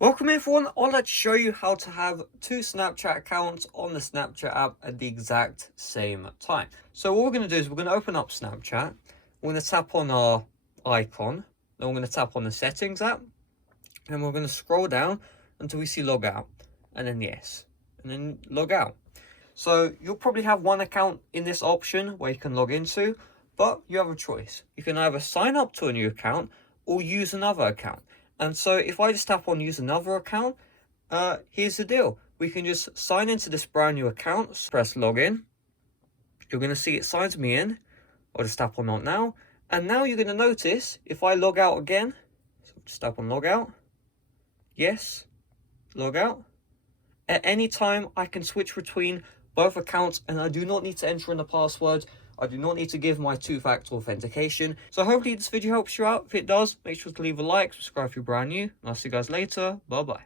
Welcome everyone, I'd like to show you how to have two Snapchat accounts on the Snapchat app at the exact same time. So what we're going to do is we're going to open up Snapchat, we're going to tap on our icon, then we're going to tap on the settings app, and we're going to scroll down until we see log out, and then yes, and then log out. So you'll probably have one account in this option where you can log into, but you have a choice. You can either sign up to a new account or use another account. And so if I just tap on use another account, here's the deal. We can just sign into this brand new account, press login. You're going to see it signs me in. I'll just tap on not now. And now you're going to notice if I log out again, so just tap on log out. Yes, log out. At any time, I can switch between both accounts and I do not need to enter in the password. I do not need to give my two-factor authentication. So hopefully this video helps you out. If it does, make sure to leave a like, subscribe if you're brand new, and I'll see you guys later. Bye-bye.